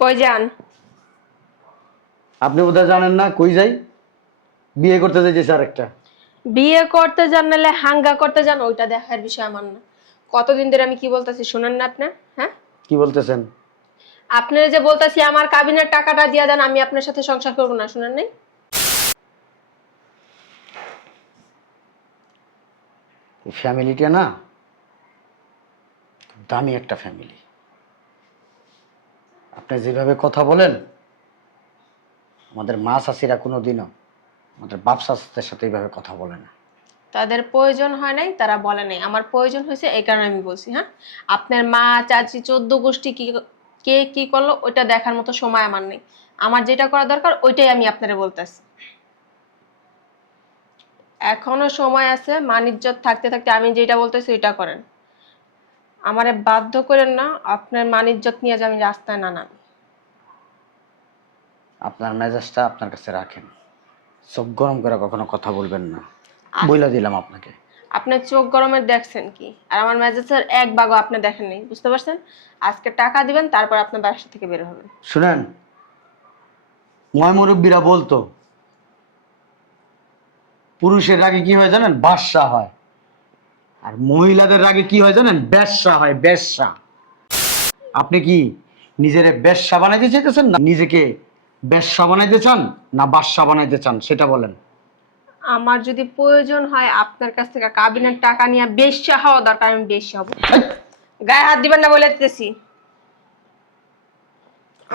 কই যান? আপনি বোধহয় জানেন না কই যাই? বিয়ে করতে যাইতেছে আরেকটা। বিয়ে করতে যান নাহলে হাঙ্গা করতে যান, ওইটা দেখার বিষয় আমার না। কতদিন ধরে আমি কি বলতেছি শুনেন না আপনি? হ্যাঁ, কি বলতেছেন? আপনার যে বলতেছি আমার কাবিনের টাকাটা দিয়া দেন, আমি আপনার সাথে সংসার করবো না, শুনেন নাই? এই ফ্যামিলিটা না খুব দামি একটা ফ্যামিলি। আপনি যেভাবে কথা বলেন, আমাদের মা চাষিরা কোনোদিনও আমাদের বাপ চাষিদের সাথে এইভাবে কথা বলে না। তাদের প্রয়োজন হয় নাই, তারা বলে নাই। আমার প্রয়োজন হয়েছে, এই কারণে আমি বলছি। হ্যাঁ, আপনার মা চাচি 14 গোষ্ঠী কি কে কি করলো ওইটা দেখার মতো সময় আমার নেই। আমার যেটা করা দরকার ওইটাই আমি আপনারে বলতেছি। এখনো সময় আছে, মান ইজ্জত থাকতে থাকতে আমি যেটা বলতেছি ওইটা করেন। আমারে বাধ্য করেন না আপনার মান ইজ্জত নিয়ে যে আমি রাস্তায় না নামি। আপনার মেজাজটা আপনার কাছে রাখেন, চোখ গরম করে কখনো কথা বলবেন না, আস- বইলা দিলাম আপনাকে। আপনার চোখ গরমের দেখছেন কি, আর আমার মেজাজের এক ভাগও আপনি দেখেন নাই, বুঝতে পারছেন? আজকে টাকা দিবেন, তারপর আপনার বাসা থেকে বের হবেন। শুনেন, ময় মুরব্বীরা বলতো পুরুষের রাগে কি হয় জানেন? বাদশা হয়। আর মহিলাদের রাগে কি হয় জানেন? বেশ্যা হয়, বেশ্যা। আপনি কি নিজেরে বেশ্যা বানাইতে চাইতেছেন, না নিজেকে বেশ্যা বানাইতে চান, না বাদশা বানাইতে চান সেটা বলেন। আমার যদি প্রয়োজন হয় আপনার কাছ থেকে কাবিনের টাকা নিয়ে বেশ্যা হওয়া দরকার, আমি বেশ্যা হবো। গায়ে হাত দিবেন না বলে দিতেছি।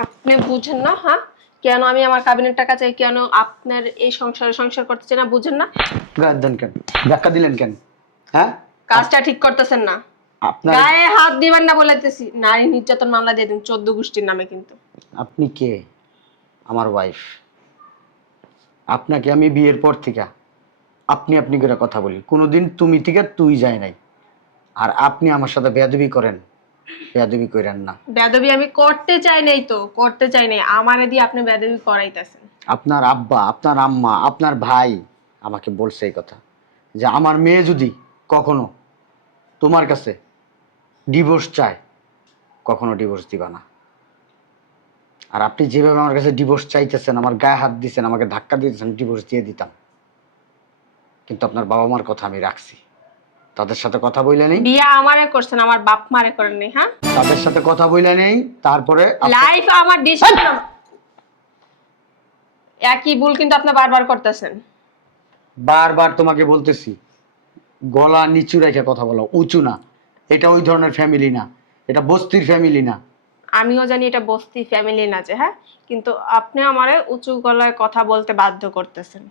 আপনি বুঝেন না? হ্যাঁ, কেন আমি আমার কাবিনের টাকা চাই, কেন আপনার এই সংসারে সংসার করতে চাই না, বুঝেন না? গায়ে দেন কেন? ধাক্কা দিলেন কেন? হ্যাঁ, কাজটা ঠিক করতেছেন না। আপনার গায়ে হাত দিবেন না বলে দিতেছি। নারী নির্যাতন মামলা দিয়ে দিন 14 গোষ্ঠীর নামে কিন্তু। আপনি কে? আমার ওয়াইফ। আপনাকে আমি বিয়ের পর থেকে আপনি আপনি করে কথা বলি, কোনোদিন তুমি থেকে তুই যায় নাই। আর আপনি আমার সাথে বেয়াদবি করেন, বেয়াদবি করেন না। বেয়াদবি আমি করতে চাই নাই, তো করতে চাই নাই, আমারে দিয়ে আপনি বেয়াদবি করাইতেছেন। আপনার আব্বা, আপনার আম্মা, আপনার ভাই আমাকে বলছে এই কথা, যে আমার মেয়ে যদি কখনো তোমার কাছে ডিভোর্স চায়, কখনো ডিভোর্স দিবা না। আর আপনি যেভাবে আমার কাছে ডিভোর্স চাইতেছেন, আমার গায়ে হাত দিচ্ছেন, আমাকে ধাক্কা দিয়েছেন, ডিভোর্স দিয়ে দিতাম। কিন্তু আপনার বাবা মার কথা আমি রাখছি, তাদের সাথে কথা বইলে নেই। বিয়া আমারে করছেন, আমার বাপ মারে করেন নাই। হ্যাঁ, তাদের সাথে কথা বইলে নেই, তারপরে লাইফ আমার ডিসিশন। একই ভুল কিন্তু আপনি বারবার করতেছেন। বারবার তোমাকে বলতেছি, গলা নিচু রেখে কথা বলো, উঁচু না। এটা ওই ধরনের ফ্যামিলি না, এটা বস্তির ফ্যামিলি না। আমিও জানি এটা বস্তি ফ্যামিলি না যে, হ্যাঁ, কিন্তু আপনি আমারে উঁচু গলায় কথা বলতে বাধ্য করতেছেন।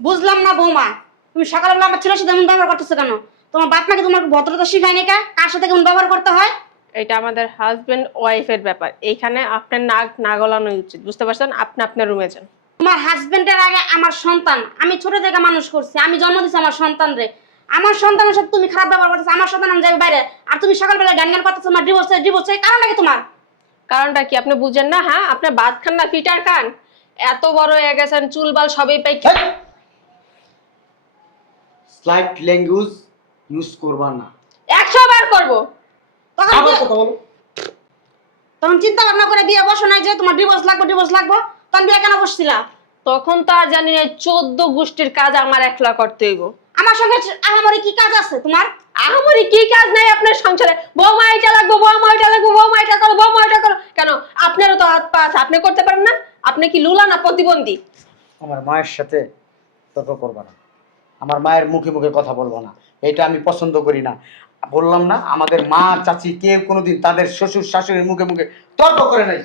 বুঝলাম না বৌমা, তুমি সকালবেলা আমার ছেলের সাথে এমন ব্যবহার করতেছো কেন? তোমার বাপ নাকি তোমার ভদ্রতা শিখায়নি? কার সাথে কেমন ব্যবহার করতে হয়? এটা আমাদের হাজবেন্ড ওয়াইফের ব্যাপার, এইখানে আপনার নাক না গলানোই উচিত, বুঝতে পারছেন? আপনি আপনার রুমে যান। তোমার হাজবেন্ডের আগে আমার সন্তান, আমি ছোট থেকে মানুষ করছি, আমি জন্ম দিচ্ছি আমার সন্তান রে। আমার সন্তানের সাথে তুমি খারাপ ব্যবহার করতেছো, আমার সন্তান আমি যাবে বাইরে, আর তুমি সকালবেলা গান গান করতেছো আমার ডিভোর্স ডিভোর্স, কারণ নাকি তোমার? কারণটা কি আপনি বুঝেন না? হ্যাঁ, আপনি ভাত খান না ফিটার খান? এত বড় হয়ে গেছেন, চুল বাল সবই পাই। স্লাইট ল্যাঙ্গুয়েজ ইউজ করবা না। 100 বার করবো। তখন তখন চিন্তা ভাবনা করে বিয়ে বসো নাই যে তোমার ডিভোর্স লাগবে ডিভোর্স লাগবে, তখন বিয়ে কেন বসছিলা? তখন তো আর জানি না 14 গোষ্ঠীর কাজ আমার একলা করতে হইব। আমার সঙ্গে আহামরি কি কাজ আছে তোমার? আমারই কি কাজ নাই আপনার সংসারে? বৌমা এটা লাগবো, বৌমা এটা লাগবো, বৌমা এটা করো, বৌমা এটা করো। কেন আপনারও তো হাত পা আছে, আপনি করতে পারেন না? আপনি কি লুলা না প্রতিবন্ধী? আমার মায়ের সাথে তর্ক করবা না, আমার মায়ের মুখে মুখে কথা বলবো না, এটা আমি পছন্দ করি না। বললাম না, আমাদের মা চাচি কেউ কোনোদিন তাদের শ্বশুর শাশুড়ির মুখে মুখে তর্ক করে নাই।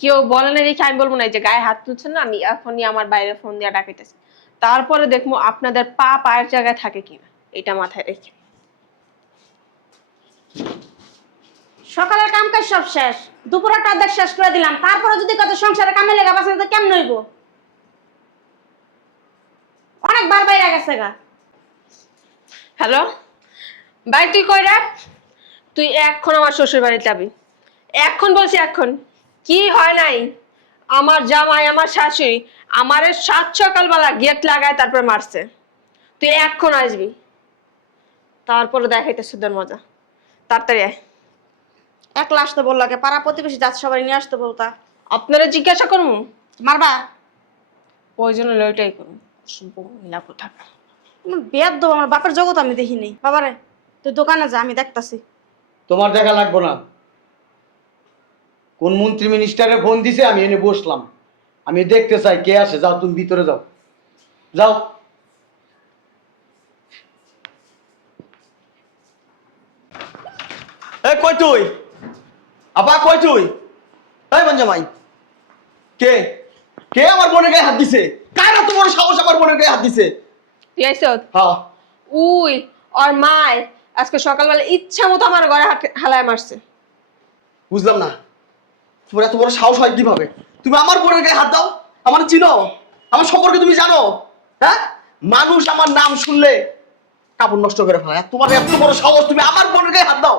কেউ বলে না দেখে আমি বলবো না যে গায়ে হাত তুলছেন না, আমি এখনই আমার বাইরে ফোন দিয়ে ডাকাইতেছি। তারপরে দেখবো আপনাদের পা পায়ের জায়গায় থাকে কিনা, এটা মাথায় রেখে। সকালের কাম কাজ সব শেষ, দুপুরটা অর্ধেক শেষ করে দিলাম, তারপরে যদি কত সংসারে কামে লেগে বাঁচে তো কেমন হইব? অনেকবার বাইরে গেছে গা। হ্যালো ভাই, তুই কই রে? তুই এখন আমার শ্বশুর বাড়িতে যাবি, এখন বলছি এখন। কি হয় নাই? আমার জামাই আমার শাশুড়ি আমারে 7 সকালবেলা গেট লাগায় তারপর মারছে। তুই এখন আসবি, তারপরে দেখাইতে সুদের মজা। তাড়াতাড়ি আয়। একলা আসতে বললা কে? পাড়া প্রতিবেশী যাচ্ছে সবাই নিয়ে আসতে বলতা। আপনারা জিজ্ঞাসা করুন, মারবা? প্রয়োজন হলে ওইটাই করুন। মহিলা কোথাকার। বিয়ার দেবো, আমার বাপের জগৎ আমি দেখিনি। বাবারে তুই দোকানে যা, আমি দেখতাছি। তোমার দেখা লাগবো না। কোন মন্ত্রী মিনিস্টারে ফোন দিছে, আমি এনে বসলাম, আমি দেখতে চাই কে আসে। যাও তুমি ভিতরে যাও, যাও। এই কই তুই? আপা কই তুই? এই মঞ্জামাই, কে কে আমার বোনের গায়ে হাত দিছে? কার এত বড় সাহস আমার বোনের গায়ে হাত দিছে? তুই আইসো? হ্যাঁ, উই ওর মায় আজকে সকালবেলা ইচ্ছা মতো আমার ঘরে হালায় মারছে। বুঝলাম না, তোমার এত বড় সাহস হয় কিভাবে? তুমি আমার বোনের গায়ে হাত দাও? আমার চিনো? আমার সম্পর্কে তুমি জানো? হ্যাঁ, মানুষ আমার নাম শুনলে কাপড় নষ্ট করে ফেলে। তোমার এত বড় সাহস, তুমি আমার বোনের গায়ে হাত দাও?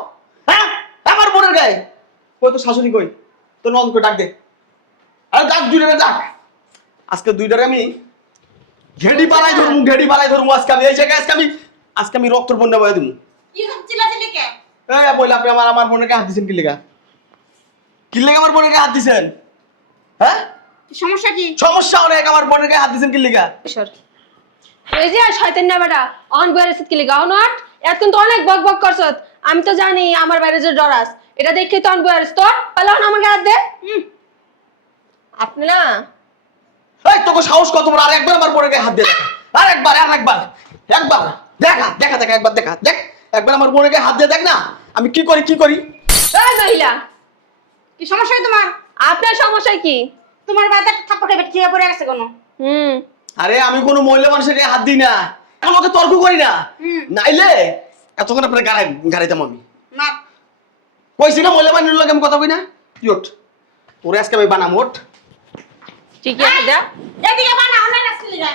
হ্যাঁ, আমার বোনের গায়ে। কই তোর শাশুড়ি কই? তোর নন্দকে ডাক দে। আরে ডাক, দুইটারে ডাক। আজকে দুইটারে আমি ঘেডি বাড়াই ধরবো, ঘেডি বাড়াই ধরবো। আজকে আমি এই জায়গায় আজকে আমি রক্তর বন্যা বয়ে দেবো। কি চিল্লাচিল্লি কে? এই বইলা, আপনি আমার বোনের গায়ে হাত দিছেন কি লেগা? কি লেগা আমার বোনের গায়ে হাত দিছেন? হ্যাঁ, সমস্যা কি? সমস্যা অনেক। আমার বোনের গায়ে হাত দিছেন কি লেগা? ঈশ্বর, এই যে শয়তান না বেটা অন বয়ারে সিট কিলি গাও নট এখন তো অনেক বক বক করছত। আমি তো জানি আমার বাইরে যে ডরাস, এটা দেখে তো অন বয়ারে তোর পালাও না আমাকে হাত দে। আপনি না এই তোকে সাহস কত বড়? আর একবার আমার বোনের গায়ে হাত দিয়ে দেখা। আর একবার একবার দেখা দেখা দেখা একবার দেখা দেখ। একবার আমার বোনের গায়ে হাত দিয়ে দেখ না আমি কি করি কি করি। এই মহিলা, কি সমস্যা তোমার? আপনার সমস্যা কি? তোমার বাড়িতে একটা থাপ্পড় খাবে, কি পড়ে গেছে কোনো? আরে আমি কোনো মহিলা মানুষের গায়ে হাত দিই না, এখন ওকে তর্ক করি না। নাইলে এতক্ষণ আপনার গাড়াইতাম আমি। মার। কইছি না মহিলা মানুষের লোক আমি কথা কই না। তুই ওঠ, তোরে আজকে আমি বানাম। ওঠ। ঠিকই আছে, যা। এদিকে বানা, অনলাইন আসলি যা।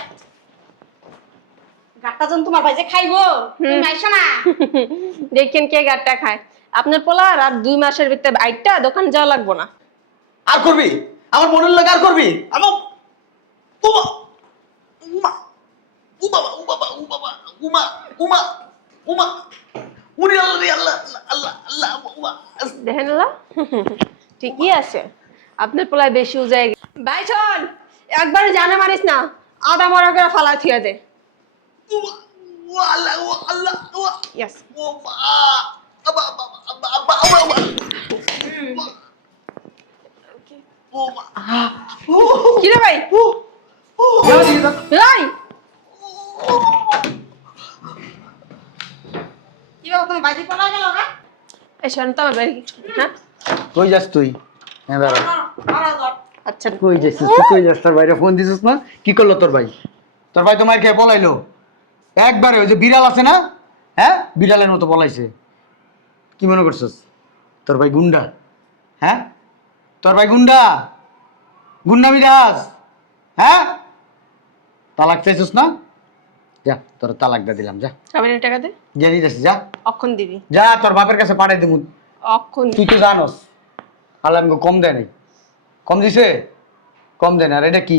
গাট্টা জন তোমার ভাই যে খাইবো, তুমি আইছো না। দেখেন কে গাটটা খায়। আপনার পোলার আর 2 মাসের ভিতরে আইটা দোকান যাওয়া লাগবো না। আর করবি আমার বোনের লোক? আর করবি? আমার উমা উমা উমা উমা উমা উমা উমা উমা উনি আল্লাহ রে আল্লাহ আল্লাহ আল্লাহ উমা। দেখেন না ঠিকই আছে, আপনার পোলায় বেশি উজায়। ভাই শোন, একবারে জানা মানিস না, আদা মরা করে ফালা থিয়া দে। উমা ও আল্লাহ ও আল্লাহ ও ইয়েস। উমা আবা আবা আবা আবা আবা উমা কি রে ভাই? এই কি বাবা তোমার বাড়ি পড়া গেল না? এই শোন তো আমার বাড়ি। হ্যাঁ কই যাস তুই? হ্যাঁ দাঁড়া। আচ্ছা, কই যাস তুই? কই যাস? তোর ভাইরে ফোন দিছিস না? কি করলো তোর ভাই? তোর ভাই তোমার খেয়ে পলাইলো একবারে। ওই যে বিড়াল আছে না, হ্যাঁ, বিড়ালের মতো পলাইছে। কি মনে করছিস তোর ভাই গুন্ডা? হ্যাঁ, তোর ভাই গুন্ডা? গুন্ডা মিরাজ? হ্যাঁ, তালাক চাইছিস না? যা, তোর তালাকটা দিলাম, যা। কাবিনের টাকা দে। জানি যাচ্ছি, যা অক্ষণ দিবি। যা, তোর বাপের কাছে পাঠাই দেবো। অক্ষণ তুই তো জানোস আল্লাহ আমাকে কম দেয় নাই। কম দিছে? কম দেয় না। আর এটা কি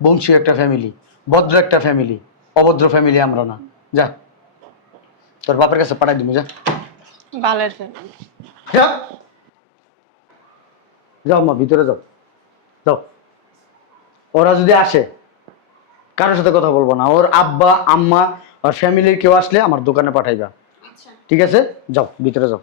বংশীয় একটা ফ্যামিলি, ভদ্র একটা ফ্যামিলি, অভদ্র ফ্যামিলি আমরা না। যা, তোর বাপের কাছে পাঠাই দিব, যা। বালের ফ্যামিলি। যা, যাও মা, ভিতরে যাও, যাও। ওরা যদি আসে কারোর সাথে কথা বলবো না। ওর আব্বা আম্মা আর ফ্যামিলির কেউ আসলে আমার দোকানে পাঠাইবা, আচ্ছা। ঠিক আছে? যাও, ভিতরে যাও।